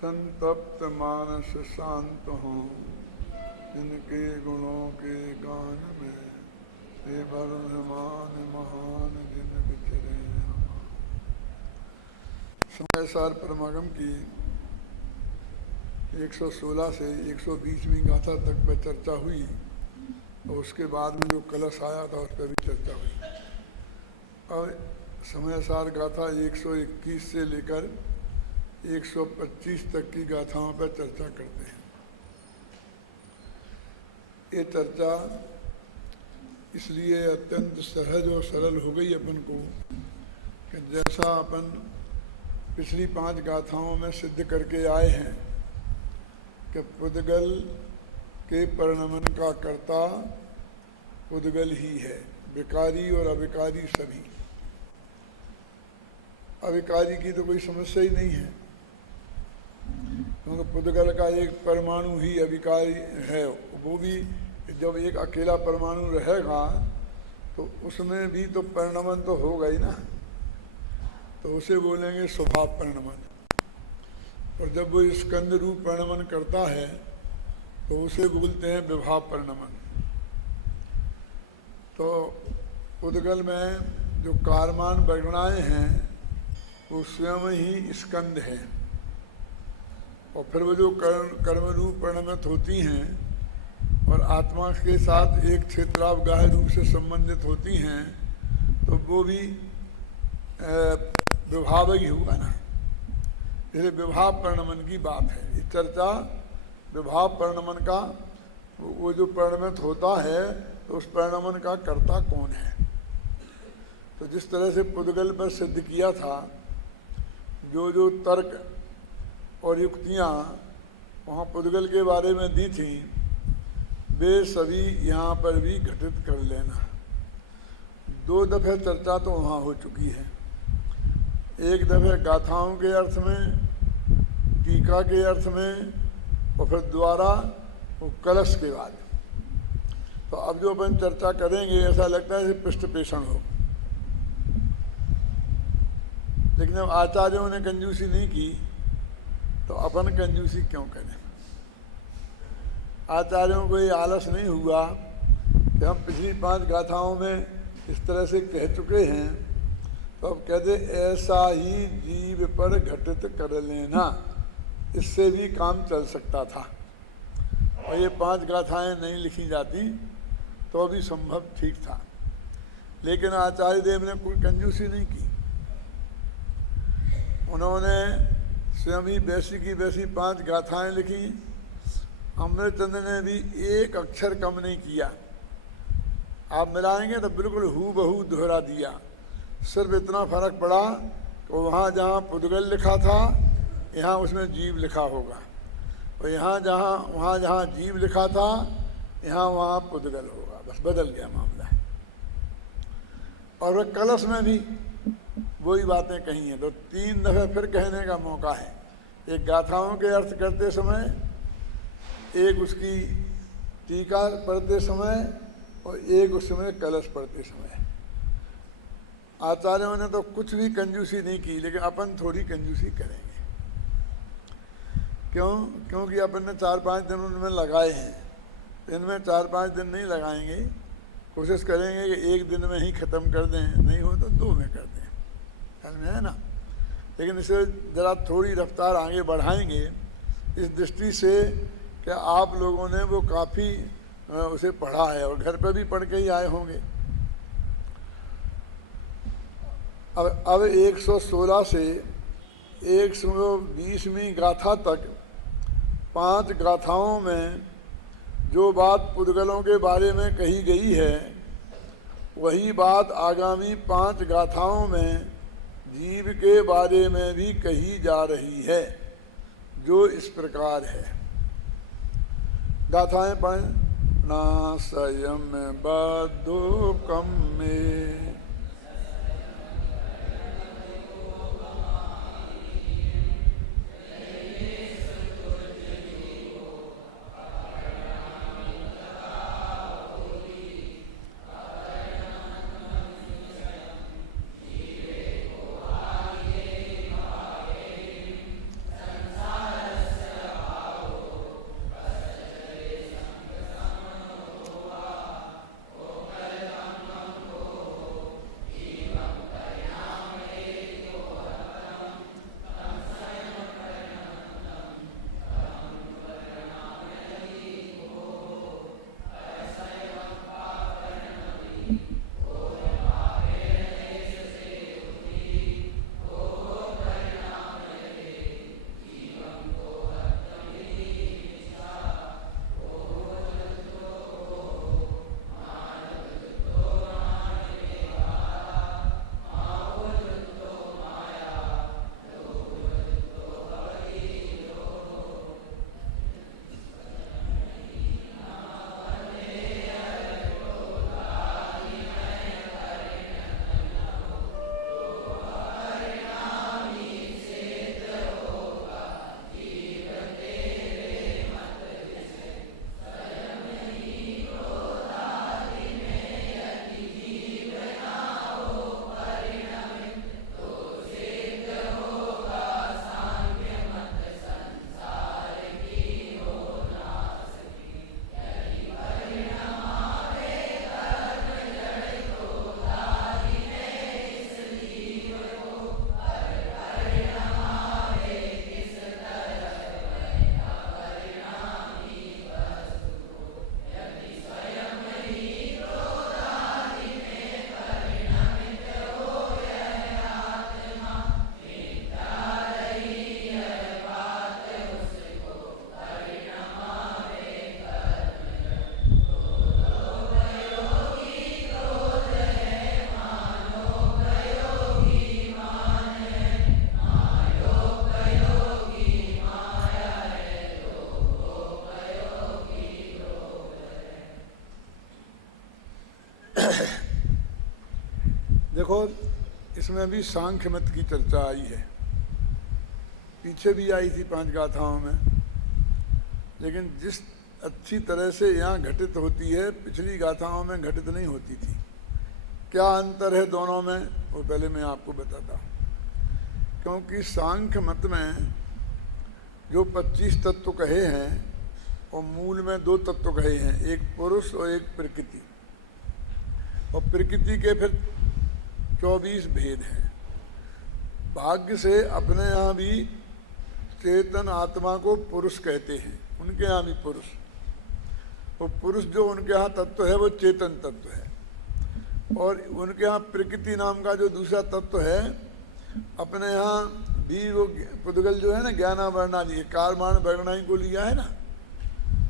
संतप्त मानस शांत हों, इनके गुणों के गान में ये वर्धमान महान जिन विचरे। समय सार परमागम की 116 से 120वीं गाथा तक पर चर्चा हुई और उसके बाद में जो कलश आया था उस पर भी चर्चा हुई। और समय सार गाथा 121 से लेकर 125 तक की गाथाओं पर चर्चा करते हैं। ये चर्चा इसलिए अत्यंत सहज और सरल हो गई अपन को कि जैसा अपन पिछली 5 गाथाओं में सिद्ध करके आए हैं कि पुद्गल के परिणमन का कर्ता पुद्गल ही है, विकारी और अविकारी सभी। अविकारी की तो कोई समस्या ही नहीं है, क्योंकि पुद्गल का एक परमाणु ही अविकारी है। वो भी जब एक अकेला परमाणु रहेगा तो उसमें भी तो परिणमन तो होगा ही ना, तो उसे बोलेंगे स्वभाव परिणमन। और जब वो स्कंद रूप परिणमन करता है तो उसे बोलते हैं विभाव परिणमन। तो पुद्गल में जो कारमान वर्गणाएं हैं वो स्वयं ही स्कंद है, और फिर वो जो कर्म रूप परिणमित होती हैं और आत्मा के साथ एक क्षेत्रावगाह रूप से संबंधित होती हैं, तो वो भी विभाव ही हुआ ना। इसलिए विभाव परिणमन की बात है। इस चर्चा विभाव परिणमन का, वो जो परिणमित होता है तो उस परिणमन का कर्ता कौन है। तो जिस तरह से पुद्गल पर सिद्ध किया था, जो जो तर्क और युक्तियाँ वहाँ पुद्गल के बारे में दी थी, वे सभी यहाँ पर भी घटित कर लेना। 2 दफ़े चर्चा तो वहाँ हो चुकी है। एक दफ़े गाथाओं के अर्थ में, टीका के अर्थ में, और फिर द्वारा वो कलश के बाद। तो अब जो अपन चर्चा करेंगे ऐसा लगता है कि पृष्ठ पेषण हो, लेकिन अब आचार्यों ने कंजूसी नहीं की तो अपन कंजूसी क्यों करें। आचार्यों को ये आलस नहीं हुआ कि हम पिछली 5 गाथाओं में इस तरह से कह चुके हैं, तो अब कहते ऐसा ही जीव पर घटित कर लेना, इससे भी काम चल सकता था। और ये 5 गाथाएं नहीं लिखी जाती तो भी संभव ठीक था, लेकिन आचार्य देव ने कोई कंजूसी नहीं की। उन्होंने स्वयं ही वैसी की वैसी 5 गाथाएं लिखी। अमृतचंद ने भी एक अक्षर कम नहीं किया। आप मिलाएंगे तो बिल्कुल हूबहू दोहरा दिया। सिर्फ इतना फर्क पड़ा कि वहाँ जहाँ पुद्गल लिखा था यहाँ उसमें जीव लिखा होगा, और वहाँ जहाँ जीव लिखा था यहाँ वहाँ पुद्गल होगा। बस बदल गया मामला। और वह कलश में भी वही बातें कही हैं, तो 3 दफ़े फिर कहने का मौका है। एक गाथाओं के अर्थ करते समय, एक उसकी टीका पढ़ते समय, और एक उसमें कलश पढ़ते समय। आचार्यों ने तो कुछ भी कंजूसी नहीं की, लेकिन अपन थोड़ी कंजूसी करेंगे। क्यों? क्योंकि अपन ने 4-5 दिन उनमें लगाए हैं। इनमें 4-5 दिन नहीं लगाएंगे, कोशिश करेंगे कि एक दिन में ही ख़त्म कर दें, नहीं हो तो 2 में कर दें, समझ में है ना। लेकिन इसे ज़रा थोड़ी रफ्तार आगे बढ़ाएंगे इस दृष्टि से कि आप लोगों ने वो काफ़ी उसे पढ़ा है और घर पर भी पढ़ के ही आए होंगे। अब 116 से 120वीं गाथा तक 5 गाथाओं में जो बात पुद्गलों के बारे में कही गई है, वही बात आगामी 5 गाथाओं में जीव के बारे में भी कही जा रही है, जो इस प्रकार है। गाथाएं पढ़ें। ना संयम बद्धो कम में, देखो इसमें भी सांख्य मत की चर्चा आई है, पीछे भी आई थी 5 गाथाओं में, लेकिन जिस अच्छी तरह से यहाँ घटित होती है पिछली गाथाओं में घटित नहीं होती थी। क्या अंतर है दोनों में, वो पहले मैं आपको बताता हूँ। क्योंकि सांख्य मत में जो 25 तत्व कहे हैं और मूल में 2 तत्व कहे हैं, एक पुरुष और एक प्रकृति, और प्रकृति के फिर 24 भेद हैं। भाग्य से अपने यहाँ भी चेतन आत्मा को पुरुष कहते हैं, उनके यहाँ भी पुरुष, वो पुरुष जो उनके यहाँ तत्व है वो चेतन तत्व है। और उनके यहाँ प्रकृति नाम का जो दूसरा तत्व है, अपने यहाँ भी वो पुद्गल जो है ना, ज्ञानावरणादि कारमान वर्णाई को लिया है ना,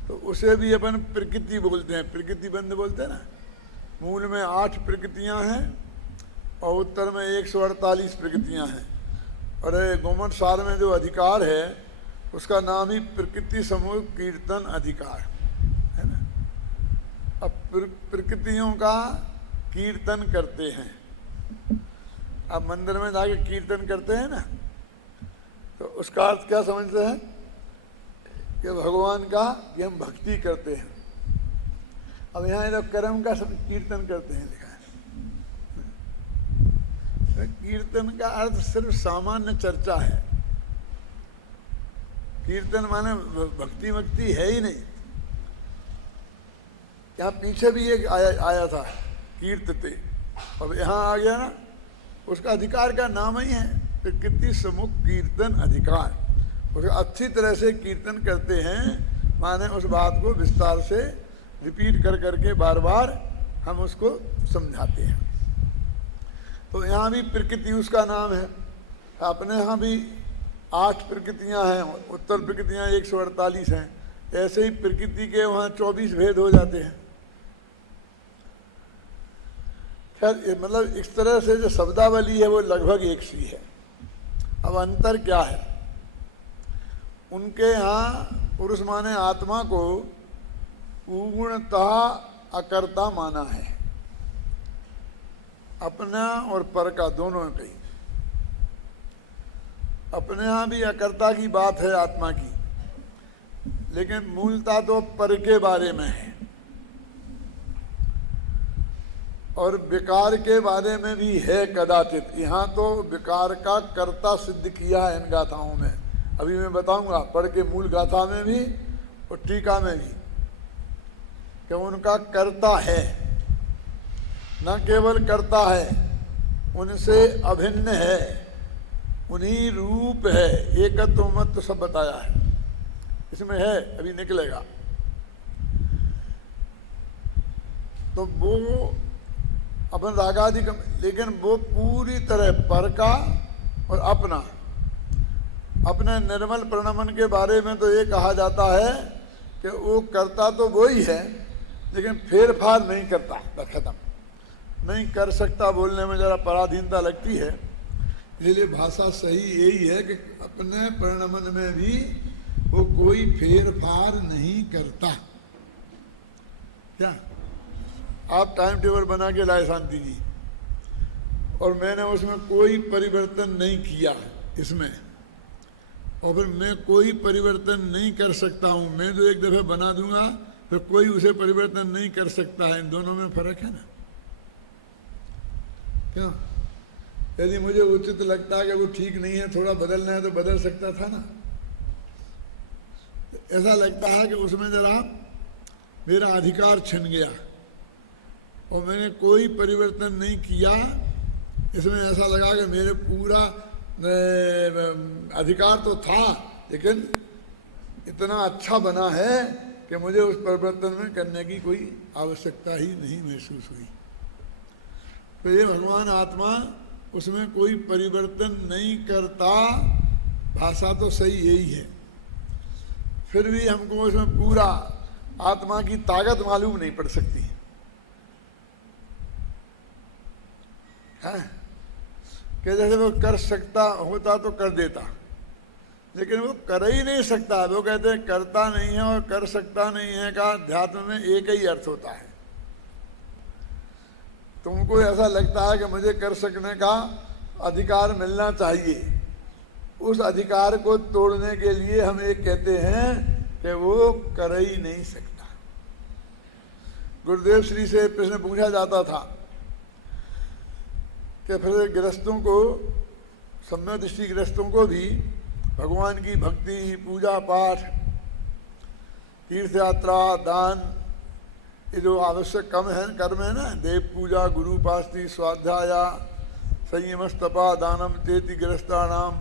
तो उसे भी अपन प्रकृति बोलते हैं, प्रकृति बंध बोलते हैं ना। मूल में 8 प्रकृतियाँ हैं और उत्तर में 148 प्रकृतियाँ हैं। और गोमठ सार में जो अधिकार है उसका नाम ही प्रकृति समूह कीर्तन अधिकार है ना। अब प्रकृतियों का कीर्तन करते हैं, अब मंदिर में जाके कीर्तन करते हैं ना, तो उसका अर्थ क्या समझते हैं कि भगवान का कि हम भक्ति करते हैं। अब यहाँ ये कर्म का कीर्तन करते हैं लिखा है। कीर्तन का अर्थ सिर्फ सामान्य चर्चा है, कीर्तन माने भक्ति भक्ति है ही नहीं। यहाँ पीछे भी एक आया था कीर्तते, अब यहाँ आ गया ना, उसका अधिकार का नाम ही है प्रकृति सम्मुख कीर्तन अधिकार। उसका अच्छी तरह से कीर्तन करते हैं, माने उस बात को विस्तार से रिपीट कर करके बार बार हम उसको समझाते हैं। तो यहाँ भी प्रकृति उसका नाम है। अपने यहाँ भी 8 प्रकृतियाँ हैं, उत्तर प्रकृतियाँ 148 हैं, ऐसे ही प्रकृति के वहाँ 24 भेद हो जाते हैं। खैर मतलब इस तरह से जो शब्दावली है वो लगभग एक सी है। अब अंतर क्या है, उनके यहाँ पुरुष माने आत्मा को पूर्णतः अकर्ता माना है, अपना और पर का दोनों का ही। अपने यहाँ भी अकर्ता की बात है आत्मा की, लेकिन मूलता तो पर के बारे में है, और विकार के बारे में भी है कदाचित। यहाँ तो विकार का कर्ता सिद्ध किया है इन गाथाओं में, अभी मैं बताऊंगा पर के मूल गाथा में भी और टीका में भी, कि उनका कर्ता है, न केवल कर्ता है, उनसे अभिन्न है, उन्हीं रूप है, एकत्व मत सब बताया है इसमें है, अभी निकलेगा। तो वो अपन रागादि, लेकिन वो पूरी तरह पर का और अपना। अपने निर्मल प्रणमन के बारे में तो ये कहा जाता है कि वो करता तो वो ही है, लेकिन फेर फार नहीं करता, खत्म नहीं कर सकता। बोलने में जरा पराधीनता लगती है, इसलिए भाषा सही यही है कि अपने प्रणमन में भी वो कोई फेर फार नहीं करता। क्या आप टाइम टेबल बना के लाए शांति जी, और मैंने उसमें कोई परिवर्तन नहीं किया इसमें, और फिर मैं कोई परिवर्तन नहीं कर सकता हूँ। मैं जो एक दफ़े बना दूंगा फिर कोई उसे परिवर्तन नहीं कर सकता है। इन दोनों में फर्क है ना। क्यों? यदि मुझे उचित लगता है कि वो ठीक नहीं है, थोड़ा बदलना है, तो बदल सकता था ना। ऐसा लगता है कि उसमें जरा मेरा अधिकार छिन गया और मैंने कोई परिवर्तन नहीं किया, इसमें ऐसा लगा कि मेरे पूरा अधिकार तो था, लेकिन इतना अच्छा बना है कि मुझे उस परिवर्तन में करने की कोई आवश्यकता ही नहीं महसूस हुई। तो ये भगवान आत्मा उसमें कोई परिवर्तन नहीं करता, भाषा तो सही यही है। फिर भी हमको उसमें पूरा आत्मा की ताकत मालूम नहीं पड़ सकती है कि जैसे वो कर सकता होता तो कर देता, लेकिन वो कर ही नहीं सकता। वो कहते हैं करता नहीं है और कर सकता नहीं है का अध्यात्म में एक ही अर्थ होता है। तुमको ऐसा लगता है कि मुझे कर सकने का अधिकार मिलना चाहिए, उस अधिकार को तोड़ने के लिए हम एक कहते हैं कि वो कर ही नहीं सकता। गुरुदेव श्री से प्रश्न पूछा जाता था कि फिर गृहस्थों को, सम्यक दृष्टि गृहस्थों को भी भगवान की भक्ति, पूजा पाठ, तीर्थ यात्रा, दान, ये जो आवश्यक कर्म है ना, देव पूजा, गुरु उपासना, स्वाध्याय, संयमस्तपा, दानम चेति गृहस्थानाम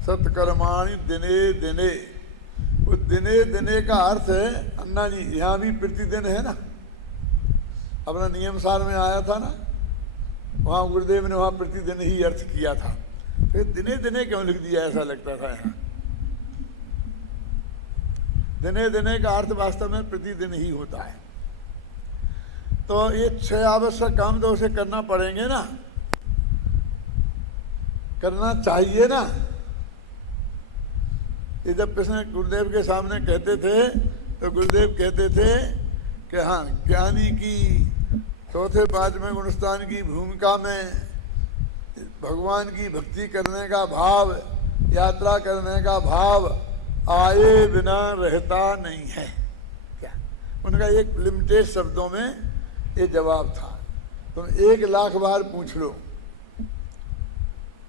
सत्कर्माणि दिने दिने। वो दिने दिने का अर्थ है, अन्ना जी यहाँ भी प्रतिदिन है ना, अपना नियम सार में आया था ना, वहाँ गुरुदेव ने वहाँ प्रतिदिन ही अर्थ किया था। तो दिने दिने क्यों लिख दिया, ऐसा लगता था यहाँ। दिने दिने का अर्थ वास्तव में प्रतिदिन ही होता है। तो ये 6 आवश्यक काम तो उसे करना पड़ेंगे ना, करना चाहिए ना। ये जब कृष्ण गुरुदेव के सामने कहते थे तो गुरुदेव कहते थे कि हाँ, ज्ञानी की चौथे 5वें गुणस्थान की भूमिका में भगवान की भक्ति करने का भाव, यात्रा करने का भाव आए बिना रहता नहीं है। क्या उनका एक लिमिटेड शब्दों में ये जवाब था। तुम 1 लाख बार पूछ लो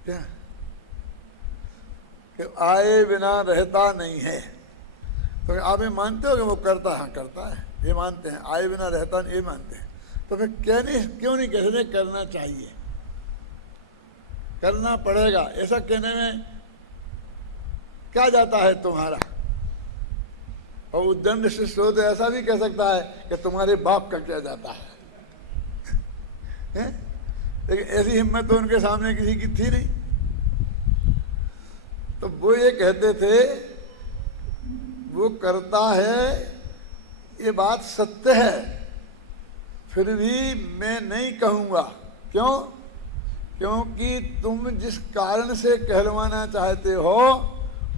क्या कि आए बिना रहता नहीं है, तो आप ये मानते हो कि वो करता है? करता है, ये मानते हैं। आए बिना रहता नहीं, ये मानते हैं। तो फिर क्यों नहीं कह रहे करना चाहिए, करना पड़ेगा? ऐसा कहने में क्या जाता है तुम्हारा? और उद्दंड शिष्य हो तो ऐसा भी कह सकता है कि तुम्हारे बाप का क्या जाता है, लेकिन ऐसी हिम्मत तो उनके सामने किसी की थी नहीं। तो वो ये कहते थे, वो करता है, ये बात सत्य है, फिर भी मैं नहीं कहूँगा। क्यों? क्योंकि तुम जिस कारण से कहलवाना चाहते हो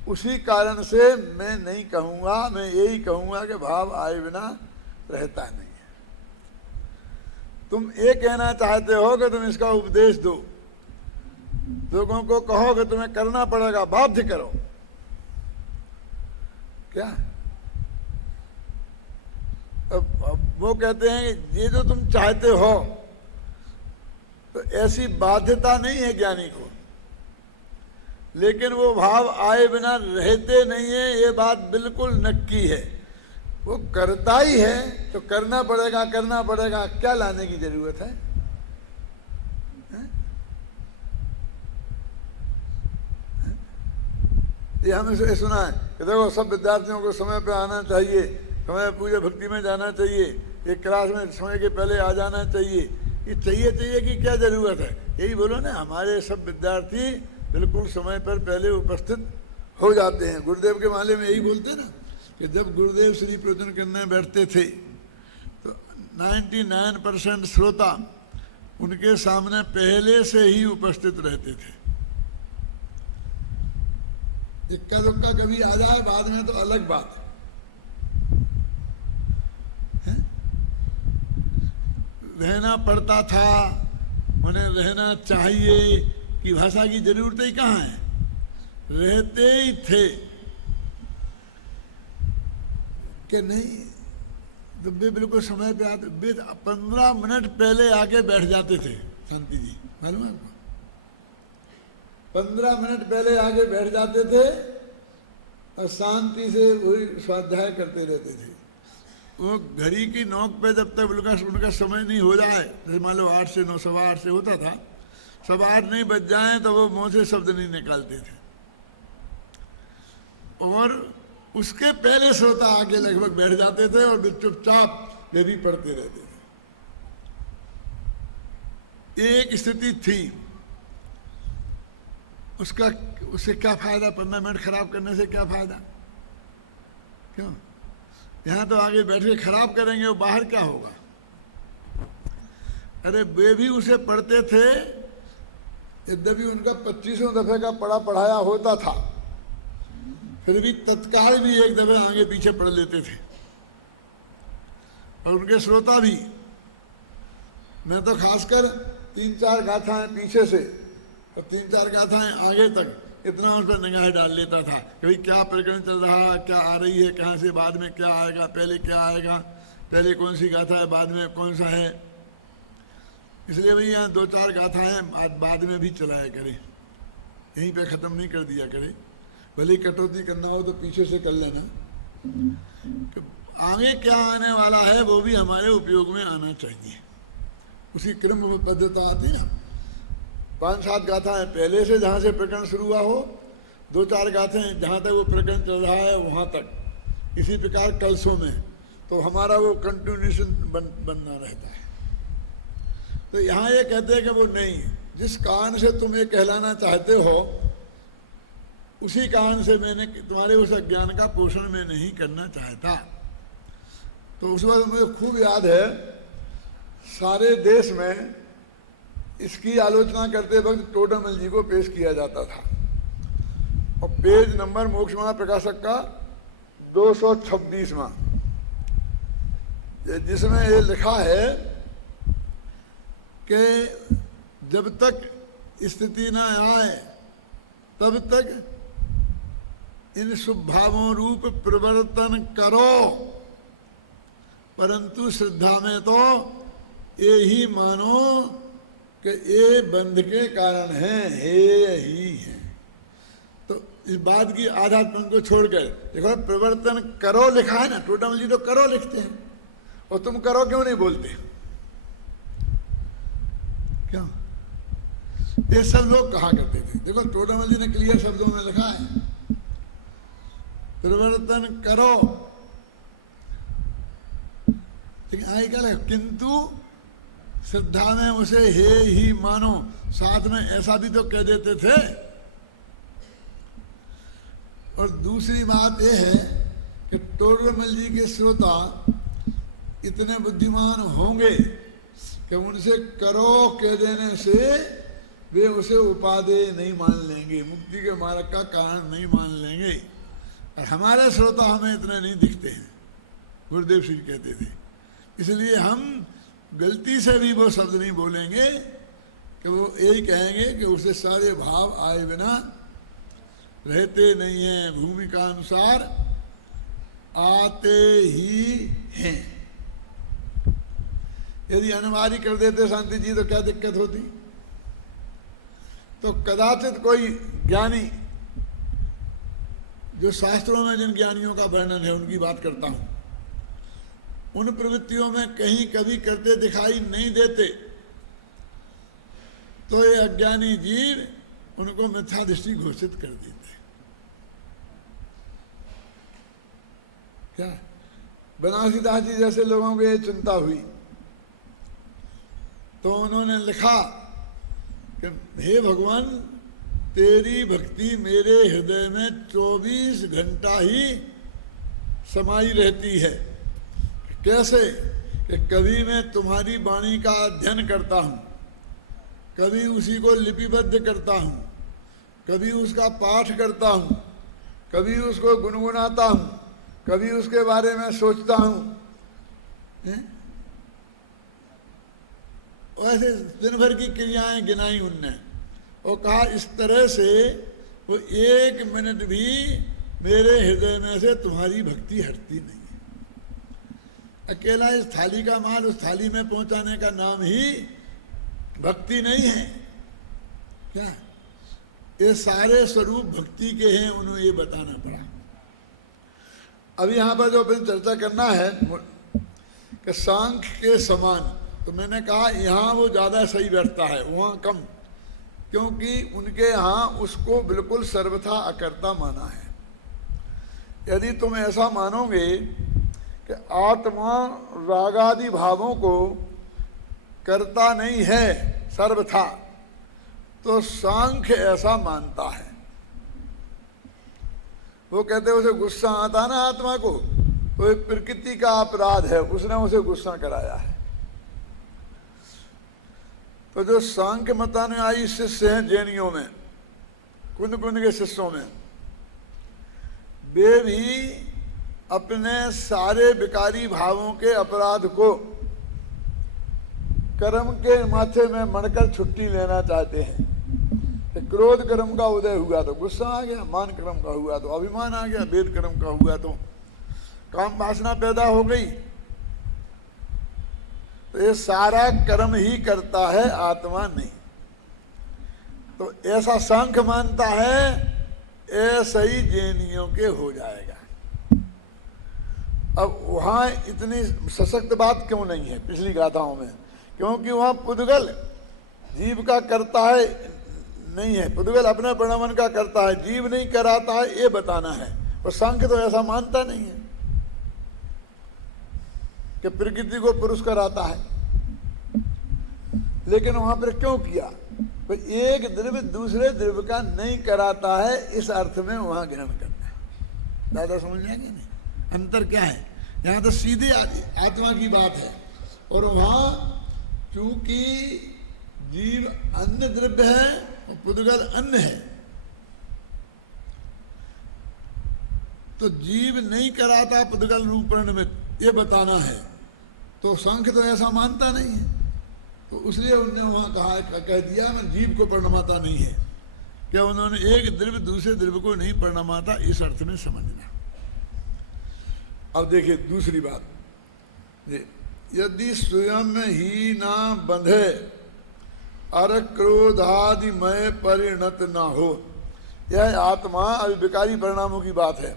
उसी कारण से मैं नहीं कहूँगा। मैं यही कहूँगा कि भाव आए बिना रहता नहीं है। तुम ये कहना चाहते हो कि तुम इसका उपदेश दो, लोगों को कहो कि तुम्हें करना पड़ेगा, बाध्य करो। क्या अब वो कहते हैं ये जो तुम चाहते हो, तो ऐसी बाध्यता नहीं है ज्ञानी को, लेकिन वो भाव आए बिना रहते नहीं है, ये बात बिल्कुल नक्की है। वो करता ही है तो करना पड़ेगा, करना पड़ेगा, क्या लाने की जरूरत है? ये हमने सुना है कि देखो सब विद्यार्थियों को समय पे आना चाहिए, समय पूजा भक्ति में जाना चाहिए, एक क्लास में समय के पहले आ जाना चाहिए। ये चाहिए की क्या जरूरत है? यही बोलो ना, हमारे सब विद्यार्थी बिल्कुल समय पर पहले उपस्थित हो जाते हैं। गुरुदेव के मामले में यही बोलते ना कि जब गुरुदेव श्री प्रवचन करने बैठते थे तो 99% श्रोता उनके सामने पहले से ही उपस्थित रहते थे। इक्का दुक्का कभी आ जाए बाद में तो अलग बात है। रहना पड़ता था, उन्हें रहना चाहिए कि भाषा की जरूरत ही कहाँ है, रहते ही थे कि नहीं। तो वे बिल्कुल समय पे आते, वे 15 मिनट पहले आके बैठ जाते थे। शांति जी मालूम है आपको? 15 मिनट पहले आके बैठ जाते थे और शांति से वही स्वाध्याय करते रहते थे। वो घड़ी की नोक पे जब तक उनका समय नहीं हो जाए, जैसे मान लो 8 से 9, 8:15 से होता था, 8:15 नहीं बज जाए तो वो मुंह से शब्द नहीं निकालते थे। और उसके पहले श्रोता आके लगभग बैठ जाते थे और चुपचाप वे भी पढ़ते रहते थे। एक स्थिति थी, उससे क्या फायदा? 15 मिनट खराब करने से क्या फायदा? क्यों? यहाँ तो आगे बैठ के खराब करेंगे, वो बाहर क्या होगा? अरे वे भी उसे पढ़ते थे, यद्यपि उनका 25वें दफे का पढ़ाया होता था, फिर भी तत्काल भी एक दफे आगे पीछे पढ़ लेते थे। और उनके श्रोता भी मैं तो खासकर 3-4 गाथाएं पीछे से और 3-4 गाथाएं आगे तक इतना उस पर निगाह डाल लेता था कि भाई क्या प्रकरण चल रहा, क्या आ रही है, कहाँ से, बाद में क्या आएगा, पहले क्या आएगा, पहले कौन सी गाथा है, बाद में कौन सा है। इसलिए भाई यहाँ 2-4 गाथाएं बाद में भी चलाया करे, यहीं पे ख़त्म नहीं कर दिया करे। भले कटौती करना हो तो पीछे से कर लेना, आगे क्या आने वाला है वो भी हमारे उपयोग में आना चाहिए। उसी क्रम में पद्धता आती है ना, 5-7 गाथाएं पहले से जहाँ से प्रकरण शुरू हुआ हो, 2-4 गाथाएं जहाँ तक वो प्रकरण चल रहा है वहाँ तक, इसी प्रकार कलशों में, तो हमारा वो कंटिन्यूशन बनना रहता है। तो यहाँ ये कहते हैं कि वो नहीं, जिस कारण से तुम ये कहलाना चाहते हो उसी कारण से मैंने तुम्हारे उस अज्ञान का पोषण में नहीं करना चाहता। तो उस वक्त मुझे खूब याद है, सारे देश में इसकी आलोचना करते वक्त टोडामल जी को पेश किया जाता था, और पेज नंबर मोक्षमाला प्रकाशक का 226वां, जिसमें ये लिखा है कि जब तक स्थिति न आए तब तक इन शुभ भावों रूप प्रवर्तन करो, परंतु श्रद्धा में तो ये ही मानो कि ये बंध के कारण है, हे ही है। तो इस बात की आधा पंक्ति को छोड़कर देखो, प्रवर्तन करो लिखा है ना, टोडामल जी तो करो लिखते हैं, और तुम करो क्यों नहीं बोलते? क्यों? ये सब लोग कहा करते थे। देखो टोडामल जी ने क्लियर शब्दों में लिखा है, प्रवर्तन करो, लेकिन आई क्या है, किंतु श्रद्धा में उसे हे ही मानो, साथ में ऐसा भी तो कह देते थे। और दूसरी बात यह है कि टोडामल जी के श्रोता इतने बुद्धिमान होंगे कि उनसे करो कह देने से वे उसे उपादेय नहीं मान लेंगे, मुक्ति के मार्ग का कारण नहीं मान लेंगे। और हमारे श्रोता हमें इतने नहीं दिखते हैं, गुरुदेव श्री कहते थे, इसलिए हम गलती से भी वो शब्द नहीं बोलेंगे कि वो यही कहेंगे कि उसे सारे भाव आए बिना रहते नहीं हैं, भूमिका अनुसार आते ही हैं। यदि अनिवार्य कर देते शांति जी तो क्या दिक्कत होती? तो कदाचित कोई ज्ञानी, जो शास्त्रों में जिन ज्ञानियों का वर्णन है उनकी बात करता हूं, उन प्रवृत्तियों में कहीं कभी करते दिखाई नहीं देते, तो ये अज्ञानी जीव उनको मिथ्या दृष्टि घोषित कर देते। क्या बनारसीदास जी जैसे लोगों को ये चिंता हुई तो उन्होंने लिखा कि हे भगवान, तेरी भक्ति मेरे हृदय में 24 घंटा ही समाई रहती है। कैसे? कि कभी मैं तुम्हारी वाणी का अध्ययन करता हूँ, कभी उसी को लिपिबद्ध करता हूँ, कभी उसका पाठ करता हूँ, कभी उसको गुनगुनाता हूँ, कभी उसके बारे में सोचता हूँ। ऐसे दिन भर की क्रियाएं गिनाई उनने, और कहा इस तरह से वो 1 मिनट भी मेरे हृदय में से तुम्हारी भक्ति हटती नहीं है। अकेला इस थाली का माल उस थाली में पहुंचाने का नाम ही भक्ति नहीं है। क्या ये सारे स्वरूप भक्ति के हैं, उन्हें ये बताना पड़ा। अभी यहाँ पर जो अपनी चर्चा करना है कि सांख्य के समान, तो मैंने कहा यहाँ वो ज़्यादा सही बैठता है, वहाँ कम, क्योंकि उनके यहाँ उसको बिल्कुल सर्वथा अकर्ता माना है। यदि तुम ऐसा मानोगे कि आत्मा रागादि भावों को करता नहीं है सर्वथा, तो सांख्य ऐसा मानता है। वो कहते हैं उसे गुस्सा आता ना आत्मा को, तो एक प्रकृति का अपराध है, उसने उसे गुस्सा कराया है। तो जो सांख्य मतानुयायी शिष्य हैं जैनियों में, कुंद कुंद के शिष्यों में, वे भी अपने सारे विकारी भावों के अपराध को कर्म के माथे में मणकर छुट्टी लेना चाहते हैं। कि क्रोध कर्म का उदय हुआ तो गुस्सा आ गया, मान कर्म का हुआ तो अभिमान आ गया, वेद कर्म का हुआ तो काम वासना पैदा हो गई। तो ये सारा कर्म ही करता है, आत्मा नहीं। तो ऐसा सांख्य मानता है, ऐसा ही जैनियों के हो जाएगा। अब वहां इतनी सशक्त बात क्यों नहीं है पिछली गाथाओं में? क्योंकि वहां पुद्गल जीव का करता है नहीं है, पुद्गल अपने परिणमन का करता है, जीव नहीं कराता है, ये बताना है। और सांख्य तो ऐसा मानता नहीं है कि प्रकृति को पुरुष कराता है। लेकिन वहां पर क्यों किया? तो एक द्रव्य दूसरे द्रव्य का नहीं कराता है, इस अर्थ में वहां ग्रहण करना है। दादा समझ जाएंगे नहीं अंतर क्या है? यहाँ तो सीधी आत्मा की बात है, और वहां चूंकि जीव अन्य द्रव्य है और पुद्गल अन्य है, तो जीव नहीं कराता पुद्गल रूपण में, ये बताना है। तो सांख्य तो ऐसा मानता नहीं है, तो इसलिए उन्होंने वहां कह दिया मैं जीव को परिणमाता नहीं है। क्या उन्होंने एक द्रव्य दूसरे द्रव्य को नहीं परिणमाता, इस अर्थ में समझना। अब देखिए दूसरी बात, यदि स्वयं ही ना बंधे अर क्रोधादिमय परिणत ना हो, यह आत्मा अभी विकारी परिणामों की बात है।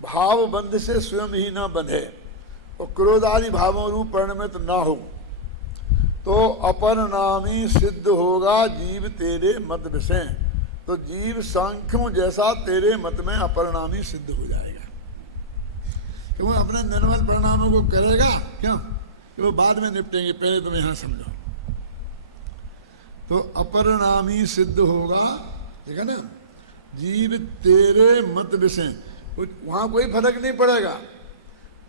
भाव बंध से स्वयं ही ना बंधे और क्रोधादि भावों रूप परिणमित ना हो, तो अपरिणामी सिद्ध होगा जीव तेरे मत विषय। तो जीव सांख्यों जैसा तेरे मत में अपरिणामी सिद्ध हो जाएगा। क्यों? अपने निर्मल परिणामों को करेगा क्यों? कि वो बाद में निपटेंगे, पहले तुम यहां समझो। तो अपरिणामी सिद्ध होगा, ठीक है ना? जीव तेरे मत विषय, वहां कोई फर्क नहीं पड़ेगा,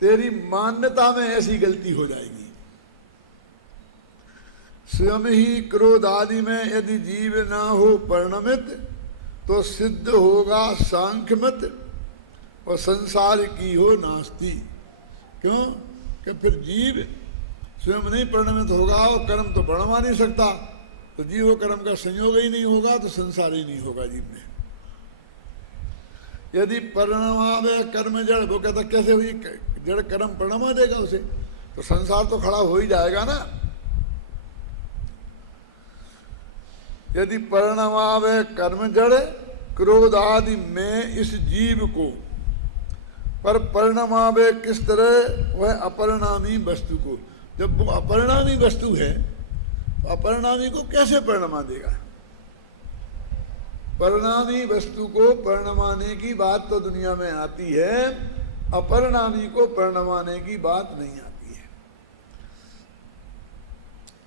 तेरी मान्यता में ऐसी गलती हो जाएगी। स्वयं ही क्रोध आदि में यदि जीव ना हो परिणमित, तो सिद्ध होगा सांख्य मत, और संसार की हो नास्ती। क्यों? कि फिर जीव स्वयं नहीं परिणमित होगा और कर्म तो बढ़वा नहीं सकता, तो जीव और कर्म का संयोग ही नहीं होगा, तो संसार ही नहीं होगा जीव में। यदि परिणमावे कर्म जड़, वो कहता कैसे हुई? जड़ कर्म परिणमा देगा उसे, तो संसार तो खड़ा हो ही जाएगा ना। यदि परिणमावे कर्म जड़ क्रोध आदि में इस जीव को, पर परिणमावे किस तरह? वह अपरिणामी वस्तु को। जब वो अपरिणामी वस्तु है तो अपरिणामी को कैसे परिणमा देगा? परिणामी वस्तु को परिणमाने की बात तो दुनिया में आती है, अपरिणामी को परिणमाने की बात नहीं आती है।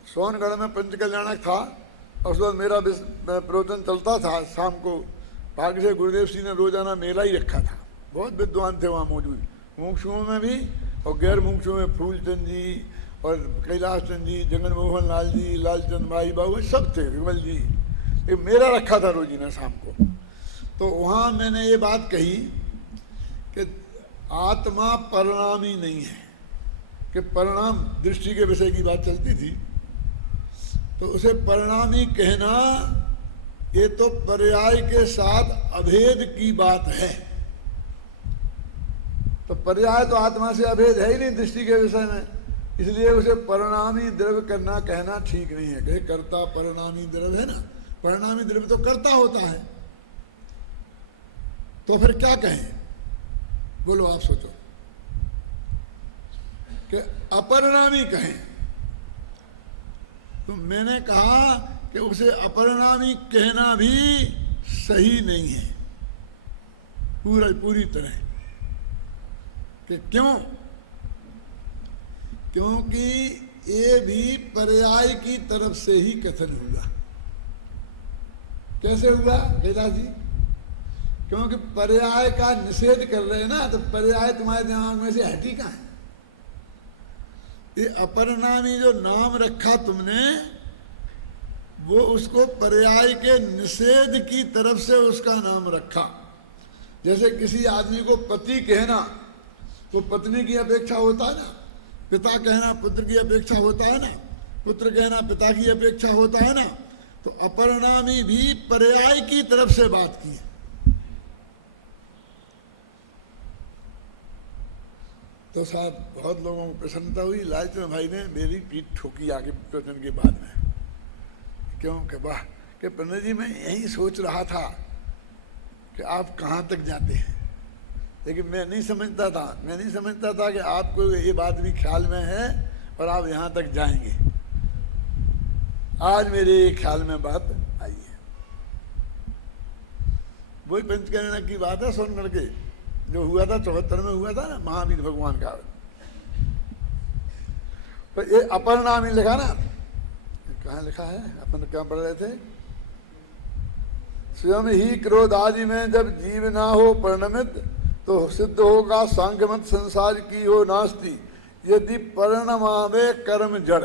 सोनगढ़ में पंच कल्याणक था, और उस वक्त मेरा प्रवचन चलता था शाम को। भाग्य से गुरुदेव सिंह ने रोजाना मेला ही रखा था, बहुत विद्वान थे वहाँ मौजूद, मुमुक्षुओं में भी और गैर मुमुक्षुओं में फूलचंद जी और कैलाश चंद जी, जगन मोहन लाल जी, लालचंद भाई बाबू सब थे, विमल जी। एक मेला रखा था रोजीना शाम को। तो वहाँ मैंने ये बात कही कि आत्मा परिणामी नहीं है, कि परिणाम दृष्टि के विषय की बात चलती थी, तो उसे परिणामी कहना ये तो पर्याय के साथ अभेद की बात है। तो पर्याय तो आत्मा से अभेद है ही नहीं दृष्टि के विषय में, इसलिए उसे परिणामी द्रव्य करना कहना ठीक नहीं है। कहे कर्ता परिणामी द्रव्य है ना, परिणामी द्रव्य तो कर्ता होता है, तो फिर क्या कहें? बोलो आप सोचो कि अपरिणामी कहें। तो मैंने कहा कि उसे अपरिणामी कहना भी सही नहीं है पूरी तरह। कि क्यों? क्योंकि ये भी पर्याय की तरफ से ही कथन हुआ। कैसे हुआ कैलाश जी? क्योंकि पर्याय का निषेध कर रहे हैं ना, तो पर्याय तुम्हारे दिमाग में से हटी कहाँ है? ये अपरिणामी जो नाम रखा तुमने, वो उसको पर्याय के निषेध की तरफ से उसका नाम रखा। जैसे किसी आदमी को पति कहना तो पत्नी की अपेक्षा होता है ना, पिता कहना पुत्र की अपेक्षा होता है ना, पुत्र कहना पिता की अपेक्षा होता है ना, तो अपरिणामी भी पर्याय की तरफ से बात की है। तो साहब बहुत लोगों को प्रसन्नता हुई। लालचंद भाई ने मेरी पीठ ठोकी आगे प्रवचन के बाद में। क्यों कि वाह कि पंडित जी मैं यही सोच रहा था कि आप कहाँ तक जाते हैं, लेकिन मैं नहीं समझता था कि आपको ये बात भी ख्याल में है और आप यहाँ तक जाएंगे। आज मेरे ख्याल में बात आई है। वही पंचकर्णा की बात है, सोनगढ़ के जो हुआ था 74 में हुआ था ना, महावीर भगवान का। तो ये अपरिणामी लिखा ना, कहाँ लिखा है, अपन क्या पढ़ रहे थे, स्वयं ही क्रोध आदि में जब जीव ना हो परिणमित तो सिद्ध होगा सांख्य मत संसार की हो नास्ति यदि परिणमावे कर्म जड़।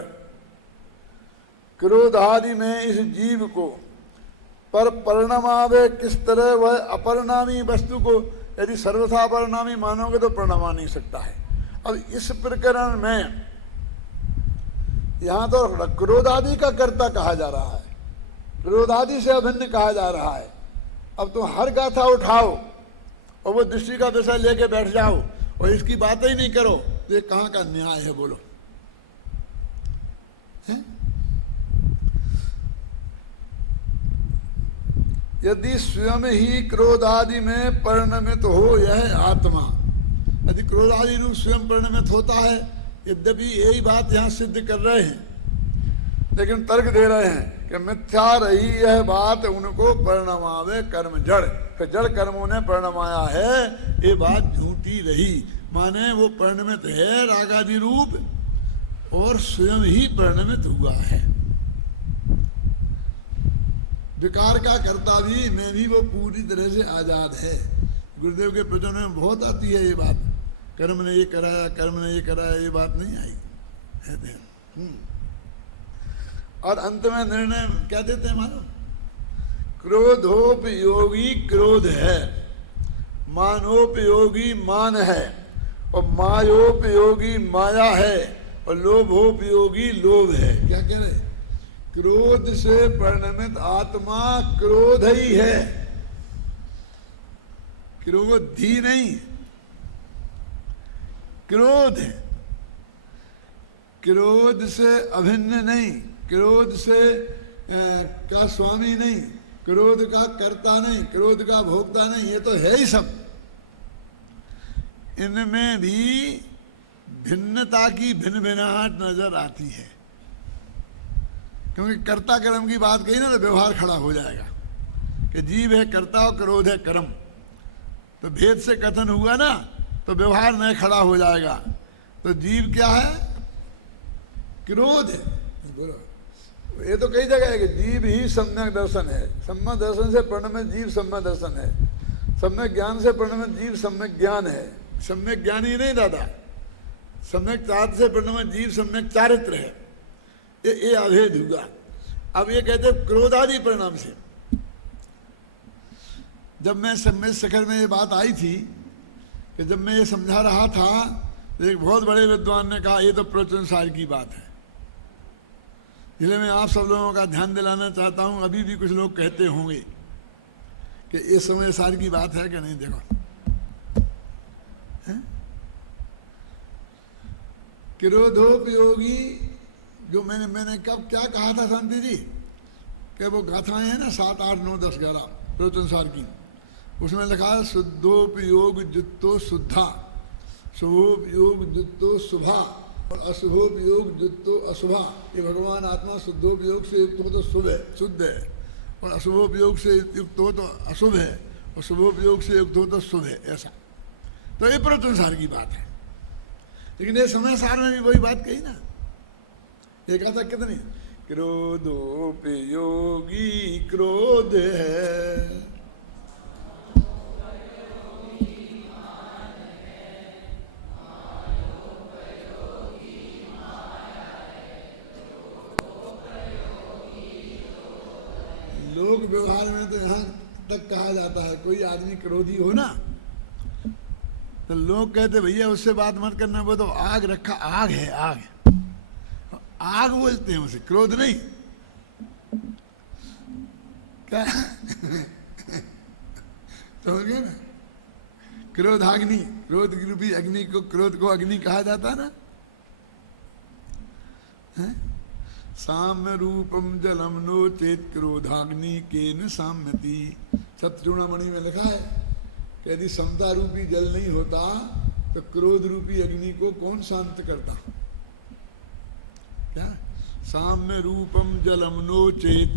क्रोध आदि में इस जीव को पर परिणमावे किस तरह, वह अपरिणामी वस्तु को यदि सर्वथा परिणामी मानोगे तो परिणमा नहीं सकता है। अब इस प्रकरण में यहाँ तो क्रोध आदि का कर्ता कहा जा रहा है, क्रोध आदि से अभिन्न कहा जा रहा है। अब तुम हर गाथा उठाओ और वो दृष्टि का विषय लेके बैठ जाओ और इसकी बातें ही नहीं करो, तो ये कहाँ का न्याय है बोलो? है? यदि स्वयं ही क्रोध आदि में परिणमित हो यह आत्मा, यदि क्रोध आदि रूप स्वयं परिणमित होता है, यद्यपि यही बात यहाँ सिद्ध कर रहे हैं, लेकिन तर्क दे रहे हैं कि मिथ्या रही यह बात उनको परिणमावे कर्म जड़, कि जड़ कर्मों ने परिणमाया है, ये बात झूठी रही। माने वो परिणमित है रागादि रूप और स्वयं ही परिणमित हुआ है। विकार का कर्ता भी मैं भी वो पूरी तरह से आजाद है। गुरुदेव के प्रवचन में बहुत आती है ये बात, कर्म ने ये कराया, कर्म ने ये कराया, ये बात नहीं आई है। और अंत में निर्णय क्या देते हैं मानो, क्रोधोपयोगी क्रोध है, मानोपयोगी मान है, और मायोपयोगी माया है, और लोभोपयोगी लोभ है। क्या कह रहे? क्रोध से परिणमित आत्मा क्रोध ही है, क्रोधी नहीं, क्रोध है, क्रोध से अभिन्न नहीं, क्रोध से का स्वामी नहीं, क्रोध का कर्ता नहीं, क्रोध का भोक्ता नहीं, ये तो है ही सब। इनमें भी भिन्नता की भिन्न भिन्नाहट नजर आती है, क्योंकि कर्ता कर्म की बात कही ना तो व्यवहार खड़ा हो जाएगा कि जीव है कर्ता और क्रोध है कर्म, तो भेद से कथन हुआ ना तो व्यवहार नहीं खड़ा हो जाएगा। तो जीव क्या है? क्रोध है। बोलो, ये तो कई जगह है कि जीव ही सम्यक दर्शन है, सम्यक दर्शन से परिणमित जीव सम्यक दर्शन है, सम्यक ज्ञान से परिणमित जीव सम्यक ज्ञान है। सम्यक ज्ञान ही नहीं दादा, सम्यक चारित्र से परिणमित जीव सम्यक चारित्र है। ये अभेद हुआ। अब ये कहते क्रोध आदि परिणाम से। जब मैं सम्यक शिखर में ये बात आई थी कि जब मैं ये समझा रहा था तो एक बहुत बड़े विद्वान ने कहा ये तो प्रवचन सार की बात है। इसलिए मैं आप सब लोगों का ध्यान दिलाना चाहता हूँ, अभी भी कुछ लोग कहते होंगे कि इस समय सार की बात है कि नहीं। देखो क्रोधोपयोगी जो मैंने कब क्या कहा था शांति जी कि वो गाथाएं हैं ना 7, 8, 9, 10, 11 प्रवचन सार की, उसमें लिखा है शुद्धोपयोग जुत्तो शुद्धा, शुभोपयोग जुत्तो शुभा और अशुभोपयोग जुत्तो अशुभा। ये भगवान आत्मा शुद्धोपयोग से युक्त हो तो शुद्ध है, और अशुभोपयोग से युक्त हो तो अशुभ है, और शुभोपयोग से युक्त हो तो शुभ है। ऐसा तो ये प्रवचन सार की बात है। लेकिन ये समय सार में भी वही बात कही ना, ये कहा था कितनी, क्रोधोपयोगी क्रोध है, लोक व्यवहार में तो यहाँ तक कहा जाता है कोई आदमी क्रोधी हो ना तो लोग कहते भैया उससे बात मत करना, वो तो आग रखा, आग है, आग आग बोलते हैं उसे, क्रोध नहीं। क्या समझ गए ना? क्रोधाग्नि, क्रोध रूपी अग्नि को, क्रोध को अग्नि कहा जाता ना। साम्य रूपम जलम नो चेत क्रोधाग्नि केन साम्यति। सत्यचूड़ामणि में लिखा है कि यदि समता रूपी जल नहीं होता तो क्रोध रूपी अग्नि को कौन शांत करता? क्या? साम्य रूपम जलम नो चेत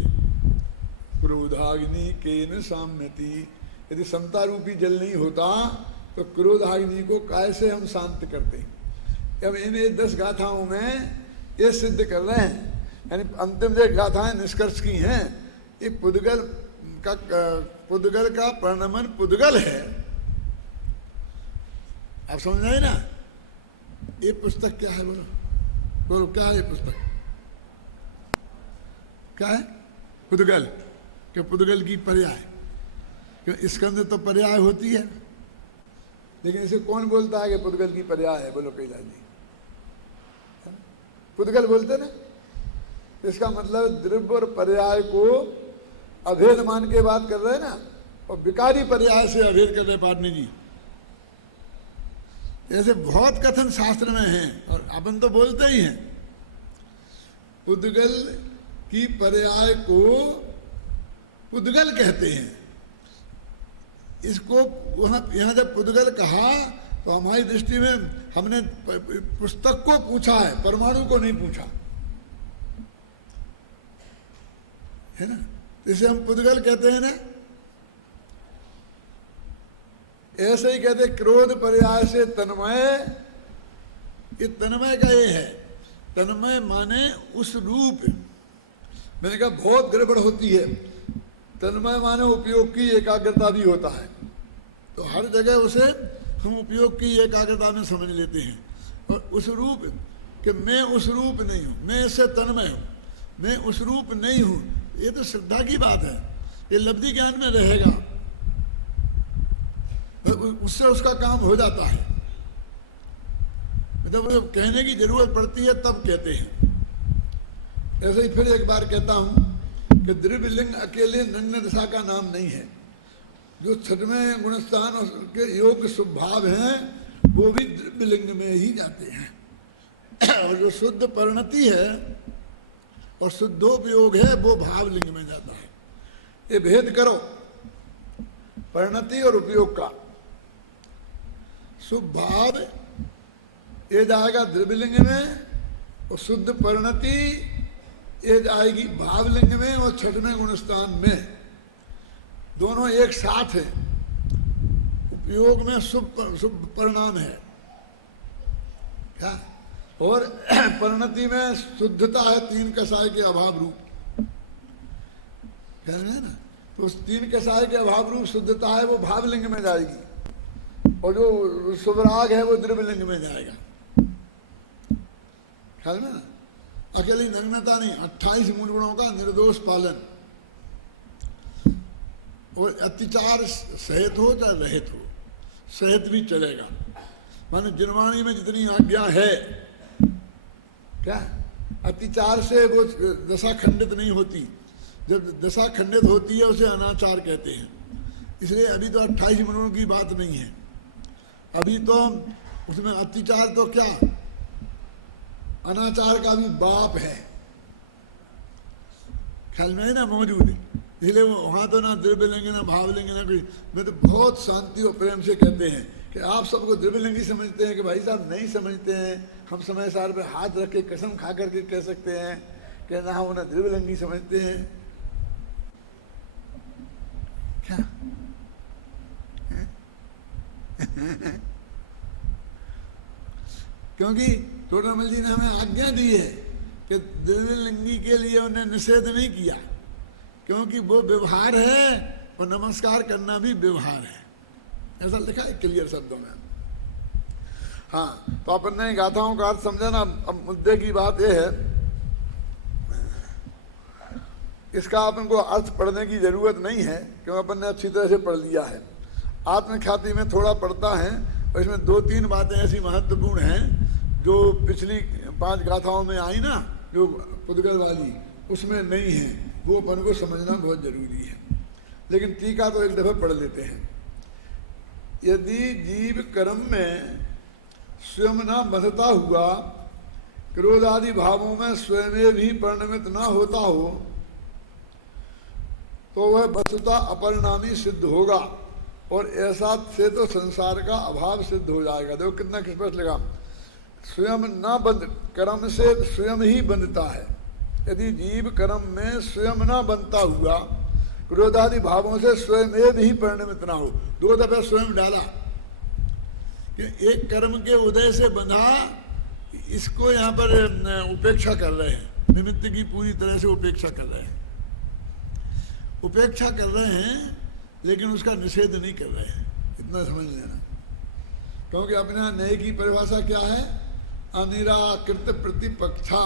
क्रोधाग्नि केन साम्यति। यदि समता रूपी जल नहीं होता तो क्रोधाग्नि को कैसे हम शांत करते? अब इन 10 गाथाओं में ये सिद्ध कर रहे हैं, यानी अंतिम जो गाथाएं निष्कर्ष की हैं, ये पुद्गल का परिणमन पुद्गल है। आप समझ आए ना? ये पुस्तक क्या है? बोलो बोलो, क्या है ये पुस्तक? क्या है? पुद्गल। कि पुद्गल की पर्याय, क्यों स्कंद तो पर्याय होती है, लेकिन इसे कौन बोलता है कि पुद्गल की पर्याय है? बोलो कैलाश जी, पुद्गल बोलते ना। इसका मतलब द्रव्य और पर्याय को अभेद मान के बात कर रहे हैं ना, और विकारी पर्याय से अभेद कर रहे पाटनी जी। ऐसे बहुत कथन शास्त्र में हैं और अपन तो बोलते ही हैं। पुद्गल की पर्याय को पुद्गल कहते हैं। इसको वहां यहाँ जब पुद्गल कहा तो हमारी दृष्टि में हमने पुस्तक को पूछा है, परमाणु को नहीं पूछा है ना। इसे हम पुद्गल कहते हैं ना। ऐसे ही कहते क्रोध पर्याय से तन्मय। ये तन्मय का ये है, तन्मय माने उस रूप। मैंने कहा बहुत गड़बड़ होती है। तन्मय माने उपयोग की एकाग्रता भी होता है, तो हर जगह उसे हम उपयोग की एकाग्रता में समझ लेते हैं। और उस रूप कि मैं उस रूप नहीं हूं, मैं इससे तन्मय हूं, मैं उस रूप नहीं हूं, ये तो श्रद्धा की बात है। ये लब्धि ज्ञान में रहेगा, उससे उसका काम हो जाता है। जब मतलब कहने की जरूरत पड़ती है तब कहते हैं। ऐसे ही फिर एक बार कहता हूं कि द्रव्यलिंग अकेले नग्न दशा का नाम नहीं है। जो 6वें गुणस्थान के योग स्वभाव हैं वो भी द्रव्यलिंग में ही जाते हैं। और जो शुद्ध परिणति है और शुद्धोपयोग है वो भावलिंग में जाता है। ये भेद करो परिणति और उपयोग का। शुभ भाव ये जाएगा द्रव्यलिंग में और शुद्ध परिणति ये जाएगी भावलिंग में और 6वें गुणस्थान में। दोनों एक साथ है। उपयोग में शुभ परिणाम है क्या, और परिणति में शुद्धता है 3 कसाय के अभाव रूप। कह रहे हैं ना, तो उस 3 कसाय के अभाव रूप शुद्धता है वो भावलिंग में जाएगी, और जो शुभराग है वो द्रव्यलिंग में जाएगा। ख्याल में ना, अकेली नग्नता नहीं, 28 मूल गुणों का निर्दोष पालन। और अत्याचार सहित हो चाहे रहित हो, सहित भी चलेगा। माने जिनवाणी में जितनी आज्ञा है, क्या अत्याचार से वो दशा खंडित नहीं होती। जब दशा खंडित होती है उसे अनाचार कहते हैं। इसलिए अभी तो 28 गुणों की बात नहीं है। अभी तो उसमें अत्याचार तो क्या, अनाचार का भी बाप है। ख्याल में है ना, मौजूद है। इसलिए वहां तो ना द्रव्यलिंग ना भावलिंग ना कोई। मैं तो बहुत शांति और प्रेम से कहते हैं कि आप सबको द्रव्यलिंगी समझते हैं कि भाई साहब नहीं समझते हैं। हम समय सार पे हाथ रख के कसम खा करके कह सकते हैं कि ना हम उन्हें द्रव्यलिंगी समझते हैं। क्या क्योंकि टोडामल जी ने हमें आज्ञा दी है कि द्रव्यलिंगी के लिए उन्हें निषेध नहीं किया, क्योंकि वो व्यवहार है और नमस्कार करना भी व्यवहार है। ऐसा लिखा है क्लियर शब्दों में। हाँ, तो अपन ने गाथाओं का अर्थ समझा ना। अब मुद्दे की बात यह है, इसका अपन को अर्थ पढ़ने की जरूरत नहीं है, क्योंकि अपन ने अच्छी तरह से पढ़ लिया है। आत्मख्याति में थोड़ा पढ़ता है, और इसमें 2-3 बातें ऐसी महत्वपूर्ण हैं जो पिछली 5 गाथाओं में आई ना, जो पुद्गल वाली उसमें नहीं है, वो अपन को समझना बहुत जरूरी है। लेकिन टीका तो एक दफा पढ़ लेते हैं। यदि जीव कर्म में स्वयं न बंधता हुआ क्रोध आदि भावों में स्वयं भी परिणमित न होता हो तो वह वस्तुतः अपरिणामी सिद्ध होगा, और ऐसा से तो संसार का अभाव सिद्ध हो जाएगा। देखो कितना स्पष्ट लगा, स्वयं न बंध, कर्म से स्वयं ही बंधता है। यदि जीव कर्म में स्वयं न बनता हुआ क्रोधादि भावों से स्वयं ही परिणमित ना हो। दो दफे स्वयं डाला कि एक कर्म के उदय से बंधा, इसको यहाँ पर उपेक्षा कर रहे हैं, निमित्त की पूरी तरह से उपेक्षा कर रहे हैं, उपेक्षा कर रहे हैं, लेकिन उसका निषेध नहीं कर रहे हैं। इतना समझ लेना, क्योंकि अपने न्याय की परिभाषा क्या है? अनिराकृत प्रतिपक्षा,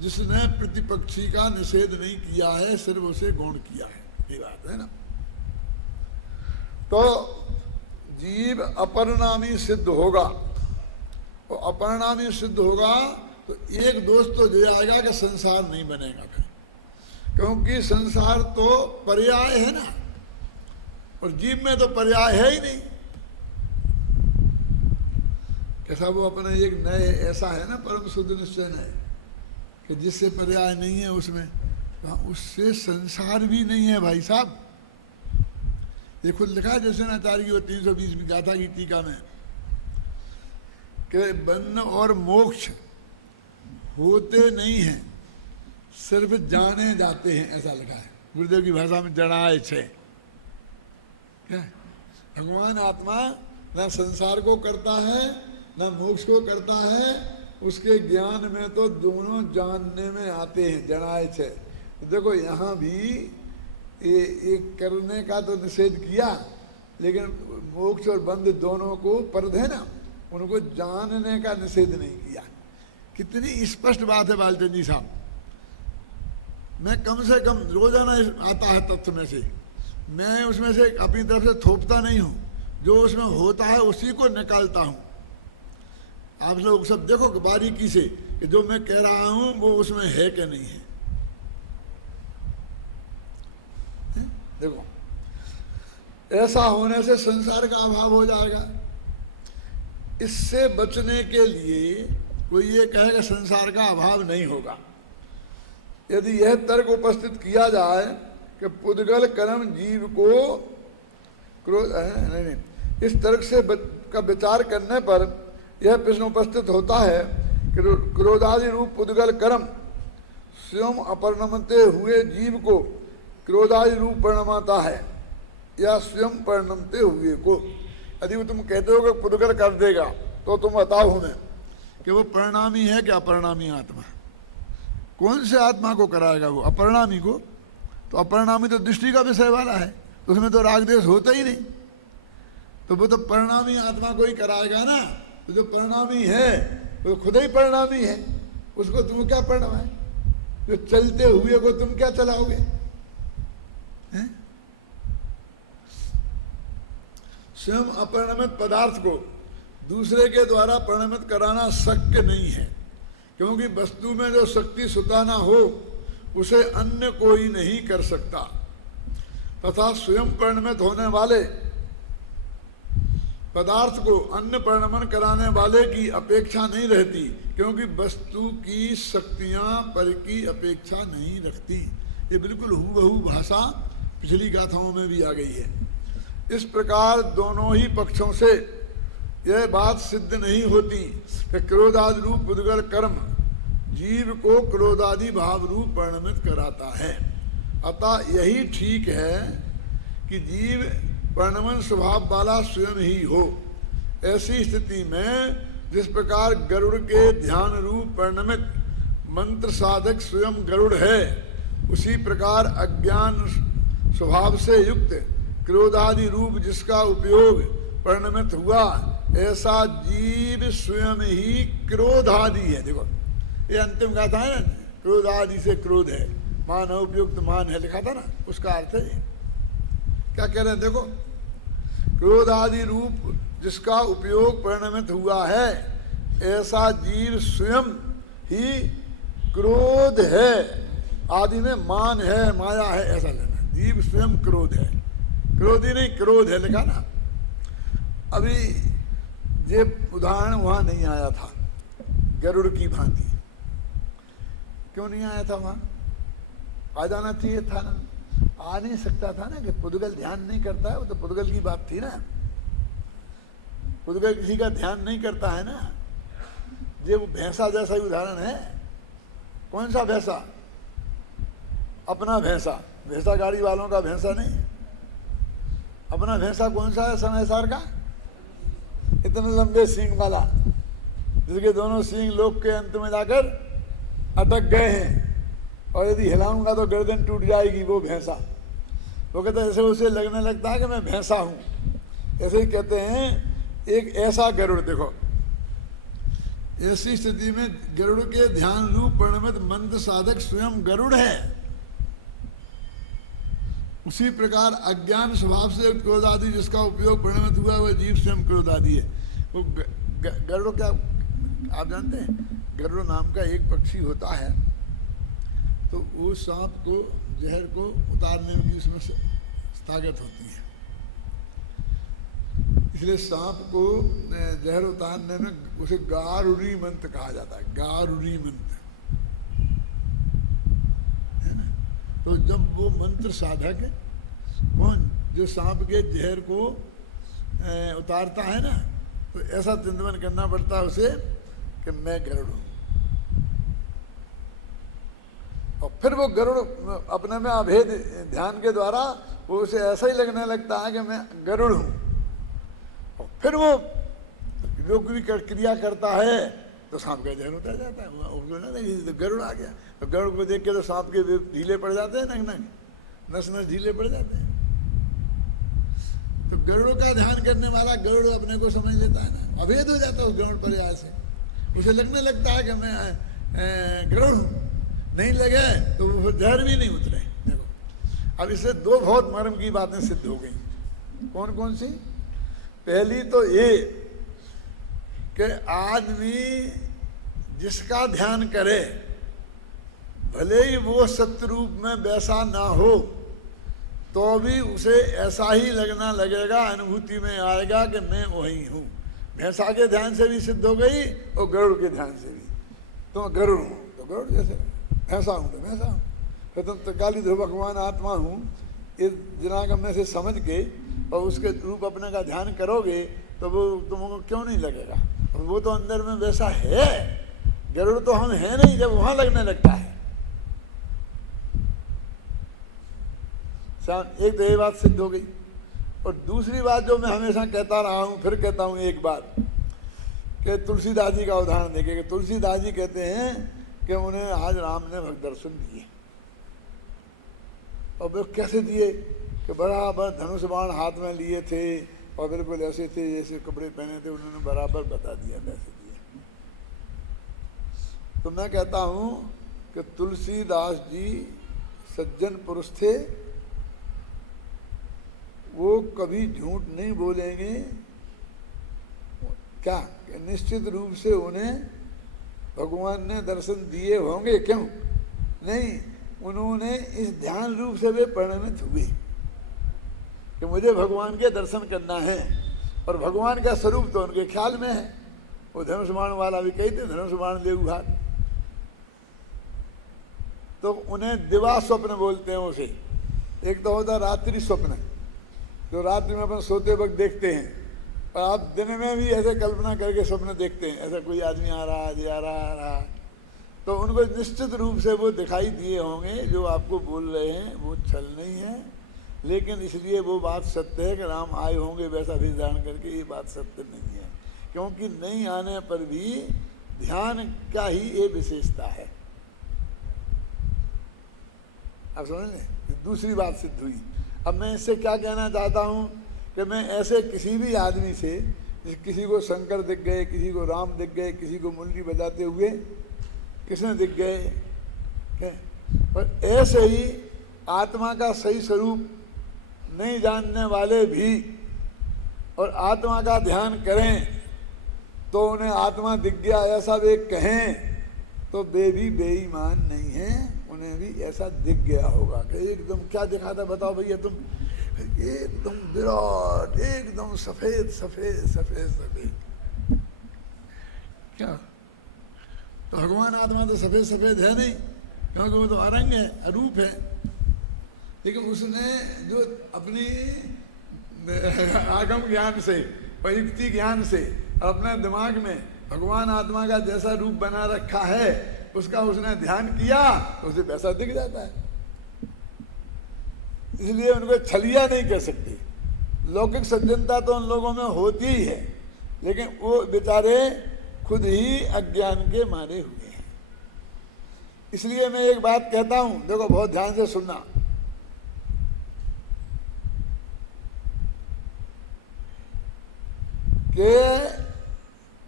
जिसने प्रतिपक्षी का निषेध नहीं किया है, सिर्फ उसे गौण किया है, ये बात है ना। तो जीव अपरिणामी सिद्ध होगा, और अपरिणामी सिद्ध होगा तो एक दोष तो दे आएगा कि संसार नहीं बनेगा फिर, क्योंकि संसार तो पर्याय है ना, और जीव में तो पर्याय है ही नहीं। कैसा वो अपने एक नए ऐसा है ना, परम शुद्ध निश्चय है कि जिससे पर्याय नहीं है उसमें, उससे संसार भी नहीं है भाई साहब। ये खुद लिखा है जैसे आचार्य की वो 320 गाथा की टीका में कि बंध और मोक्ष होते नहीं हैं, सिर्फ जाने जाते हैं, ऐसा लिखा है गुरुदेव की भाषा में। जड़ाए छे क्या भगवान आत्मा न संसार को करता है न मोक्ष को करता है, उसके ज्ञान में तो दोनों जानने में आते हैं, जड़ाए छे। देखो यहाँ भी ये करने का तो निषेध किया, लेकिन मोक्ष और बंध दोनों को परद है ना, उनको जानने का निषेध नहीं किया। कितनी स्पष्ट बात है बालचंद जी साहब। मैं कम से कम रोजाना आता है तत्व में से, मैं उसमें से अपनी तरफ से थोपता नहीं हूँ, जो उसमें होता है उसी को निकालता हूँ। आप लोग सब देखो बारीकी से कि जो मैं कह रहा हूँ वो उसमें है कि नहीं है। देखो ऐसा होने से संसार का अभाव हो जाएगा। इससे बचने के लिए कोई ये कहेगा संसार का अभाव नहीं होगा। यदि यह तर्क उपस्थित किया जाए कि पुद्गल कर्म जीव को क्रोध नहीं, इस तर्क से का विचार करने पर यह प्रश्न उपस्थित होता है कि क्रोधादि रूप पुद्गल कर्म स्वयं अपरिणमते हुए जीव को क्रोधादि रूप परिणमाता है या स्वयं परिणमते हुए को। यदि तुम कहते हो कि पुद्गल कर देगा तो तुम बताओ हमें कि वो परिणामी है क्या? अपरिणामी आत्मा कौन से आत्मा को कराएगा? वो अपरिणामी को। तो अपरिणामी तो दृष्टि का विषय वाला है, उसमें तो राग द्वेष होता ही नहीं, तो वो तो परिणामी आत्मा को ही कराएगा ना। तो जो परिणामी है वो खुद ही परिणामी है, उसको तुम क्या परिणाम है? जो चलते हुए को तुम क्या चलाओगे? स्वयं अपरिणमित पदार्थ को दूसरे के द्वारा परिणमित कराना शक्य नहीं है, क्योंकि वस्तु में जो शक्ति स्वतः ना हो उसे अन्य कोई नहीं कर सकता, तथा स्वयं परिणमित होने वाले पदार्थ को अन्य परिणमन कराने वाले की अपेक्षा नहीं रहती, क्योंकि वस्तु की शक्तियां पर की अपेक्षा नहीं रखती। ये बिल्कुल हूबहू भाषा पिछली गाथाओं में भी आ गई है। इस प्रकार दोनों ही पक्षों से यह बात सिद्ध नहीं होती कि क्रोधादि रूप पुद्गल कर्म जीव को क्रोधादि भाव रूप परिणमित कराता है। अतः यही ठीक है कि जीव परिणमन स्वभाव वाला स्वयं ही हो। ऐसी स्थिति में जिस प्रकार गरुड़ के ध्यान रूप परिणमित मंत्र साधक स्वयं गरुड़ है, उसी प्रकार अज्ञान स्वभाव से युक्त क्रोधादि रूप जिसका उपयोग परिणमित हुआ, ऐसा जीव स्वयं ही क्रोधादि है। देखो ये अंतिम गाथा है ना, क्रोधादि से क्रोध है, मान उपयुक्त मान है, लिखा था ना, उसका अर्थ है क्या कह रहे हैं? देखो क्रोधादि रूप जिसका उपयोग परिणमित हुआ है, ऐसा जीव स्वयं ही क्रोध है, आदि में मान है, माया है, ऐसा लेना। जीव स्वयं क्रोध है, क्रोधी नहीं, क्रोध है लिखा ना। अभी ये उदाहरण वहां नहीं आया था गरुड़ की भांति। क्यों नहीं आया था वहां? आ जाना चाहिए था ना, आ नहीं सकता था ना, कि पुद्गल ध्यान नहीं करता है, वो तो पुद्गल की बात थी ना। पुद्गल किसी का ध्यान नहीं करता है ना। ये वो भैंसा जैसा ही उदाहरण है। कौन सा भैंसा? अपना भैंसा। भैंसा गाड़ी वालों का भैंसा नहीं। अपना भैंसा कौन सा है? समय सार का, इतने लंबे सींग वाला, जिसके दोनों सींग लोक के अंत में जाकर अटक गए हैं, और यदि हिलाऊंगा तो गर्दन टूट जाएगी। वो भैंसा, वो कहते हैं, ऐसे उसे लगने लगता है कि मैं भैंसा हूं। ऐसे ही कहते हैं एक ऐसा गरुड़। देखो, ऐसी स्थिति में गरुड़ के ध्यान रूप परिणमित मंत्र साधक स्वयं गरुड़ है। उसी प्रकार अज्ञान स्वभाव से क्रोधादि जिसका उपयोग परिणमित हुआ वह जीव स्वयं क्रोधादि है। वो गरुड़ क्या आप जानते हैं? गरुड़ नाम का एक पक्षी होता है, तो वो सांप को, जहर को उतारने में उसमें ताकत होती है। इसलिए सांप को जहर उतारने में उसे गारुड़ी मंत्र कहा जाता है। गारुड़ी मंत्र है ना। तो जब वो मंत्र साधक कौन, जो सांप के जहर को उतारता है ना, तो ऐसा चिंतन करना पड़ता है उसे कि मैं गरुड़ हूं। और फिर वो गरुड़ अपने में अभेद ध्यान के द्वारा वो उसे ऐसा ही लगने लगता है कि मैं गरुड़ हूं। और फिर वो जो भी क्रिया करता है तो सांप का जहर उतर जाता है। तो गरुड़ आ गया, तो गरुड़ को देख के तो सांप के ढीले पड़ जाते हैं, नग नग नस नस ढीले पड़ जाते हैं। तो गरुड़ का ध्यान करने वाला गरुड़ अपने को समझ लेता है ना, अभेद हो जाता है उस गरुड़ पर्याय से। उसे लगने लगता है कि मैं गरुड़ हूं। नहीं लगे तो वो जहर भी नहीं उतरे। देखो, अब इससे दो बहुत मर्म की बातें सिद्ध हो गई। कौन कौन सी? पहली तो ये कि आदमी जिसका ध्यान करे, भले ही वो सत्य रूप में वैसा ना हो, तो भी उसे ऐसा ही लगना लगेगा, अनुभूति में आएगा कि मैं वही हूं। भैंसा के ध्यान से भी सिद्ध हो गई और गरुड़ के ध्यान से भी। तो गरुड़ हूं तो गरुड़ जैसे, भैंसा हूं तो भैंसा हूं। फिर तुम तकाली ध्रुव भगवान आत्मा हूं, इस जनागम में से समझ के और उसके रूप अपने का ध्यान करोगे तो वो तुमको क्यों नहीं लगेगा? वो तो अंदर में वैसा है। गरुड़ तो हम है नहीं जब वहां लगने लगता है। एक तो ये बात सिद्ध हो गई। और दूसरी बात जो मैं हमेशा कहता रहा हूं, फिर कहता हूं एक बात, कि तुलसीदास जी का उदाहरण देखिए। कि तुलसीदास जी कहते हैं कि उन्हें आज राम ने भक्त दर्शन दिए। और वे कैसे दिए? कि बराबर धनुष बाण हाथ में लिए थे और बिल्कुल ऐसे थे जैसे कपड़े पहने थे, उन्होंने बराबर बता दिया कैसे दिए। तो मैं कहता हूं कि तुलसीदास जी सज्जन पुरुष थे, वो कभी झूठ नहीं बोलेंगे। क्या? निश्चित रूप से उन्हें भगवान ने दर्शन दिए होंगे। क्यों नहीं? उन्होंने इस ध्यान रूप से वे परिणमित हुए कि मुझे भगवान के दर्शन करना है, और भगवान का स्वरूप तो उनके ख्याल में है। वो धनुष बाण वाला भी कहते धनुष बाण ले उघार, तो उन्हें दिवा स्वप्न बोलते हैं उसे। एक तो होता रात्रि स्वप्न, जो रात्रि में अपन सोते वक्त देखते हैं, और आप दिन में भी ऐसे कल्पना करके स्वप्न देखते हैं, ऐसा कोई आदमी आ रहा है, आ रहा, तो उनको निश्चित रूप से वो दिखाई दिए होंगे। जो आपको बोल रहे हैं वो छल नहीं है, लेकिन इसलिए वो बात सत्य है कि राम आए होंगे, वैसा भी जान करके ये बात सत्य नहीं है। क्योंकि नहीं आने पर भी ध्यान का ही ये विशेषता है। आप समझ लें। दूसरी बात सिद्ध हुई। अब मैं इससे क्या कहना चाहता हूँ कि मैं ऐसे किसी भी आदमी से, किसी को शंकर दिख गए, किसी को राम दिख गए, किसी को मुरली बजाते हुए किसने दिख गए, और ऐसे ही आत्मा का सही स्वरूप नहीं जानने वाले भी और आत्मा का ध्यान करें तो उन्हें आत्मा दिख गया ऐसा वे कहें, तो वे भी बेईमान नहीं हैं, उन्हें भी ऐसा दिख गया होगा कि एकदम क्या दिखा था बताओ भैया तुम, एकदम विराट, एकदम सफेद सफेद सफेद सफेद। क्या तो भगवान आत्मा तो सफेद सफेद है नहीं, क्योंकि वो तो अरंग है, अरूप है। लेकिन उसने जो अपनी आगम ज्ञान से और युक्ति ज्ञान से अपने दिमाग में भगवान आत्मा का जैसा रूप बना रखा है, उसका उसने ध्यान किया तो उसे वैसा दिख जाता है। इसलिए उनको छलिया नहीं कह सकती। लौकिक सज्जनता तो उन लोगों में होती ही है, लेकिन वो बेचारे खुद ही अज्ञान के मारे हुए हैं। इसलिए मैं एक बात कहता हूं, देखो बहुत ध्यान से सुनना। कि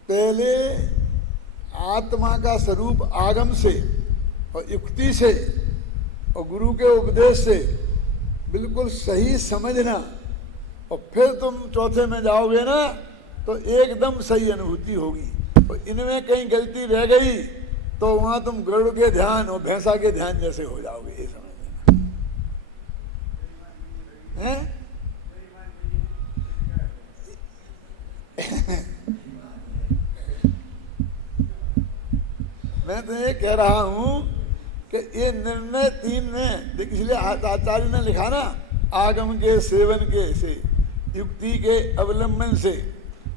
पहले आत्मा का स्वरूप आगम से और युक्ति से और गुरु के उपदेश से बिल्कुल सही समझना, और फिर तुम चौथे में जाओगे ना तो एकदम सही अनुभूति होगी। और इनमें कहीं गलती रह गई तो वहां तुम गरुड़ के ध्यान और भैंसा के ध्यान जैसे हो जाओगे, ये समझ लेना है? मैं तो ये कह रहा हूं कि ये निर्णय तीन में, इसलिए आचार्य ने लिखा ना, आगम के सेवन के से, युक्ति के अवलंबन से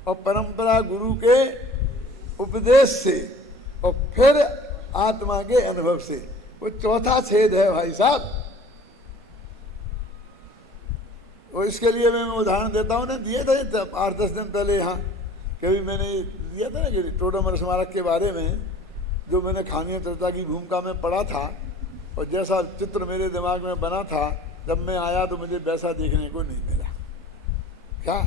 और परंपरा गुरु के उपदेश से और फिर आत्मा के अनुभव से। वो चौथा छेद है भाई साहब। और इसके लिए मैं उदाहरण देता हूँ ना, दिए थे 8-10 दिन पहले यहाँ कभी मैंने दिया था ना कि टोडरमल स्मारक के बारे में, जो मैंने खानीय चर्चा की भूमिका में पढ़ा था और जैसा चित्र मेरे दिमाग में बना था, जब मैं आया तो मुझे वैसा देखने को नहीं मिला। क्या?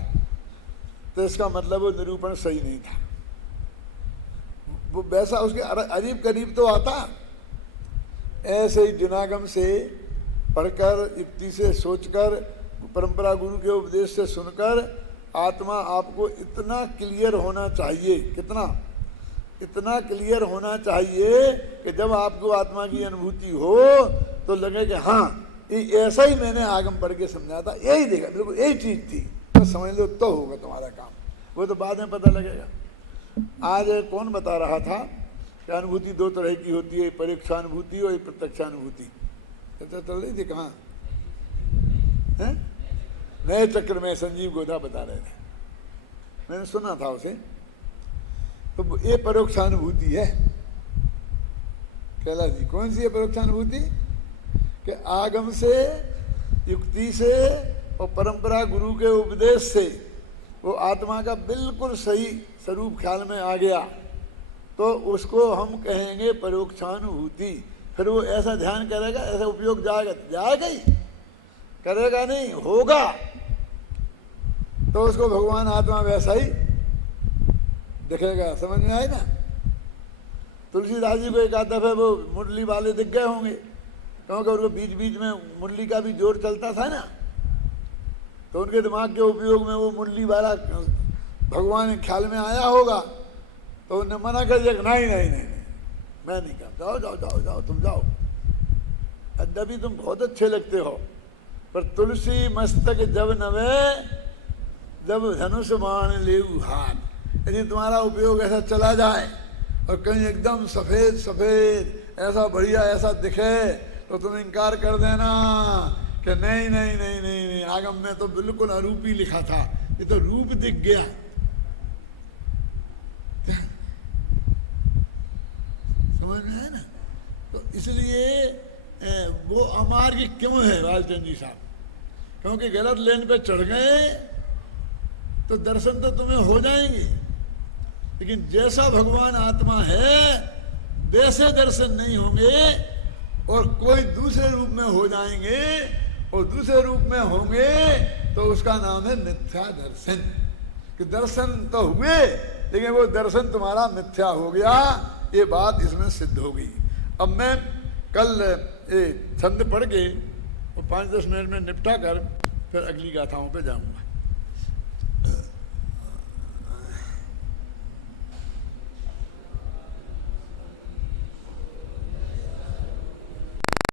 तो इसका मतलब वो निरूपण सही नहीं था। वो वैसा उसके अरीब करीब तो आता, ऐसे ही जुनागम से पढ़कर, युक्ति से सोचकर, परंपरा गुरु के उपदेश से सुनकर आत्मा आपको इतना क्लियर होना चाहिए। कितना? इतना क्लियर होना चाहिए कि जब आपको आत्मा की अनुभूति हो तो लगे कि हाँ ये ऐसा ही मैंने आगम पढ़ के समझा था, यही देखा, बिल्कुल यही चीज थी, तो समझ लो तो होगा तुम्हारा काम। वो तो बाद में पता लगेगा। आज कौन बता रहा था कि अनुभूति दो तरह की होती है, परीक्षानुभूति और प्रत्यक्षानुभूति। चर्चा चल रही थी कहाँ? नए चक्र में संजीव गोधा बता रहे थे, मैंने सुना था उसे। तो ये परोक्षानुभूति है। कैलाश जी, कौन सी है परोक्षानुभूति? कि आगम से, युक्ति से और परंपरा गुरु के उपदेश से वो आत्मा का बिल्कुल सही स्वरूप ख्याल में आ गया तो उसको हम कहेंगे परोक्षानुभूति। फिर वो ऐसा ध्यान करेगा, ऐसा उपयोग जाएगा ही, करेगा नहीं, होगा, तो उसको भगवान आत्मा वैसा ही दिखेगा। समझ में आए ना? तुलसीदास जी को एक आध दफे वो मुरली वाले दिख गए होंगे, क्योंकि उनको बीच बीच में मुरली का भी जोर चलता था ना, तो उनके दिमाग के उपयोग में वो मुरली वाला भगवान ख्याल में आया होगा, तो उन्हें मना कर दिया, नहीं नहीं नहीं मैं नहीं कहा, जाओ जाओ जाओ जाओ तुम जाओ, अद्यपि तुम बहुत अच्छे लगते हो, पर तुलसी मस्तक जब नवे जब धनुष बाण लेऊ हाथ। यदि तुम्हारा उपयोग ऐसा चला जाए और कहीं एकदम सफेद सफेद ऐसा बढ़िया ऐसा दिखे तो तुम इनकार कर देना कि नहीं नहीं नहीं नहीं नहीं, आगम में तो बिल्कुल अरूपी लिखा था, ये तो रूप दिख गया। समझ में है ना? तो इसलिए वो अमार्ग क्यों है बालचंद जी साहब? क्योंकि गलत लेन पे चढ़ गए तो दर्शन तो तुम्हें हो जाएंगे, लेकिन जैसा भगवान आत्मा है वैसे दर्शन नहीं होंगे, और कोई दूसरे रूप में हो जाएंगे, और दूसरे रूप में होंगे तो उसका नाम है मिथ्या दर्शन। कि दर्शन तो हुए लेकिन वो दर्शन तुम्हारा मिथ्या हो गया, ये बात इसमें सिद्ध हो गई। अब मैं कल छंद पढ़ के और 5-10 मिनट में निपटा कर फिर अगली गाथाओं पे जाऊंगा।